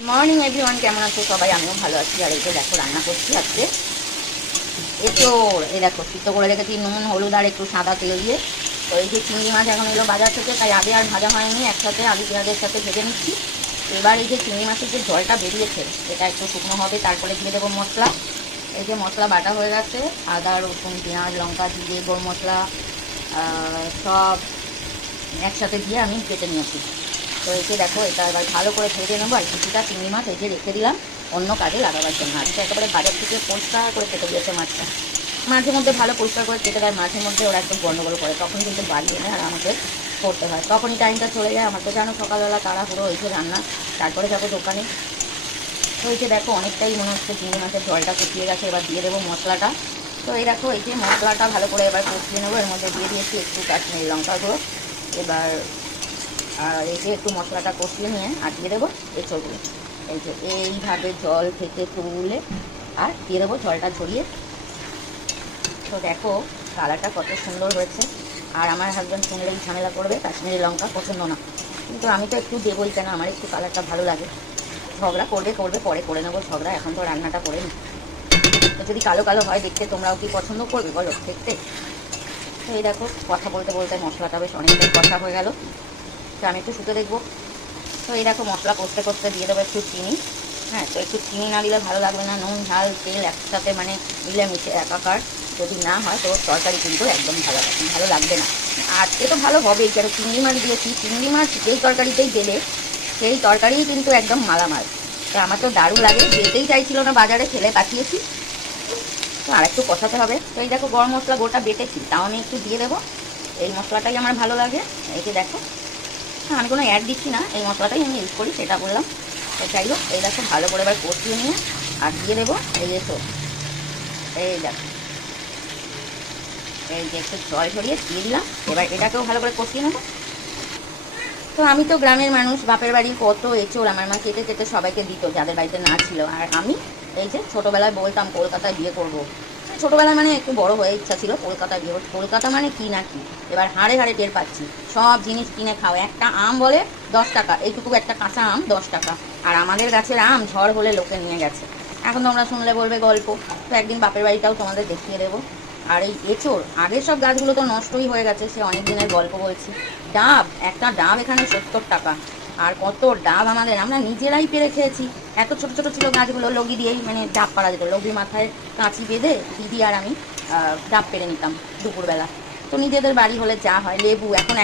Morning everyone, কেমন আছো সবাই? আমিও ভালো আছি। আর এই যে দেখো রান্না করছি আজকে এঁচোড়। এই দেখো সিদ্ধ করে রেখেছি নুন হলুদ আর একটু সাদা তেল দিয়ে। তো এই যে চিংড়ি মাছ এখন এলো বাজার থেকে, তাই আগে আর ভাজা হয়নি, একসাথে আলু পেঁয়াজের সাথে ভেজে নিচ্ছি। এবার এই যে চিংড়ি মাছের যে জলটা বেরিয়েছে এটা একটু শুকনো হবে, তারপরে দিয়ে দেবো মশলা। এই যে মশলা বাটা হয়ে গেছে, আদা রসুন পেঁয়াজ লঙ্কা জিরে গরম মশলা সব একসাথে দিয়ে আমি কেটে নিয়েছি। তো এই যে দেখো এটা এবার ভালো করে ভেজে নেবো। আর কিছুটা চিংড়ি মাছ এই যে রেখে দিলাম অন্য কাজে লাগাবার জন্য। আজকে একেবারে বাজার থেকে পরিষ্কার করে কেটে দিয়েছে মাছটা। মাঝে মধ্যে ভালো পরিষ্কার করে কেটে দেয়, মাঝে মধ্যে ওরা একদম গন্ডগোল করে, তখন কিন্তু বাড়ি এনে আর আমাকে করতে হয়, তখনই টাইমটা চলে যায় আমার। তো জানো সকালবেলা তাড়াহুড়ো এই যে রান্না, তারপরে যাবো দোকানে। তো এই যে দেখো অনেকটাই মনে হচ্ছে চিংড়ি মাছের জলটা শুকিয়ে গেছে, এবার দিয়ে দেবো মশলাটা। তো এই দেখো এই যে মশলাটা ভালো করে এবার কষিয়ে নেবো। এর মধ্যে দিয়ে দিয়েছি একটু কাশ্মীরি লঙ্কা গুঁড়ো। এবার আর এই যে একটু মশলাটা কষিয়ে নিয়ে আর দিয়ে দেবো এঁচোড়গুলো। এই যে এইভাবে জল থেকে তুলে আর দিয়ে দেবো জলটা ঝরিয়ে। তো দেখো কালারটা কত সুন্দর হয়েছে। আর আমার হাজব্যান্ড শুনলেই ঝামেলা করবে, কাশ্মীরি লঙ্কা পছন্দ না, কিন্তু আমি তো একটু দেবোই, কেন আমার একটু কালারটা ভালো লাগে। ঝগড়া করবে করবে, পরে করে নেবো ঝগড়া, এখন তো রান্নাটা করে নিই। তো যদি কালো কালো হয় দেখতে, তোমরাও কি পছন্দ করবে বলো দেখতে? তো এই দেখো কথা বলতে বলতে মশলাটা বেশ অনেকটাই কষা হয়ে গেল। তো আমি একটু শুকে দেখবো। তো এই দেখো মশলা কষতে কষতে দিয়ে দেবো একটু চিনি। হ্যাঁ, তো একটু চিনি না দিলে ভালো লাগবে না, নুন ঝাল তেল একসাথে মানে মিলেমিশে একাকার যদি না হয় তো তরকারি কিন্তু একদম ভালো লাগবে না। আজকে তো ভালো হবেই, কেন চিংড়ি মাছ দিয়েছি, চিংড়ি মাছ যেই তরকারিতেই দেবে সেই তরকারিই কিন্তু একদম মালামাল। তো আমার তো দারুণ লাগে, যেতেই চাইছিল না বাজারে, ফেলে পাঠিয়েছি। তো আর একটু কষাতে হবে। তো এই দেখো গরম মশলা গোটা বেটেছি, তাও আমি একটু দিয়ে দেবো, এই মশলাটাই আমার ভালো লাগে। এই যে দেখো আমি কোনো অ্যাড দিচ্ছি না, এই মশলাটাই আমি ইউজ করি, সেটা বললাম। তো যাই হোক এই দেখো ভালো করে এবার কষিয়ে নিয়ে আর দিয়ে দেবো এই যে এই দেখো এই যে একটু জল ঝরিয়ে দিয়ে দিলাম। এবার এটাকেও ভালো করে কষিয়ে নেবো। তো আমি তো গ্রামের মানুষ, বাপের বাড়ির কত এঁচোড় আমার মা কেটে কেটে সবাইকে দিত যাদের বাড়িতে না ছিল। আর আমি এই যে ছোটোবেলায় বলতাম কলকাতায় বিয়ে করবো। ছোটোবেলায় মানে একটু বড় হয়ে ইচ্ছা ছিল কলকাতায় বিয়ে করবো। কলকাতা মানে কি না কি, এবার হাড়ে হাড়ে টের পাচ্ছি। সব জিনিস কিনে খাও, একটা আম বলে 10 টাকা, এইটুকু একটা কাঁচা আম 10 টাকা। আর আমাদের গাছের আম ঝড় হলে লোকে নিয়ে গেছে। এখন তোমরা শুনলে বলবে গল্প, তো একদিন বাপের বাড়িটাও তোমাদের দেখিয়ে দেবো। আর এই এঁচোড় আগের সব গাছগুলো তো নষ্টই হয়ে গেছে, সে অনেক দিনের গল্প বলছি। ডাব, একটা ডাব এখানে 70 টাকা। আর কত ডাব আমাদের আমরা নিজেরাই পেরে খেয়েছি। এত ছোট ছোট ছিল গাছগুলো, লগি দিয়েই মানে ডাব পাড়া যেত, লগি মাথায় কাঁচি বেঁধে দিদি আর আমি ডাব পেরে নিতাম দুপুরবেলা। তো নিজেদের বাড়ি হলে যা হয়, লেবু এখন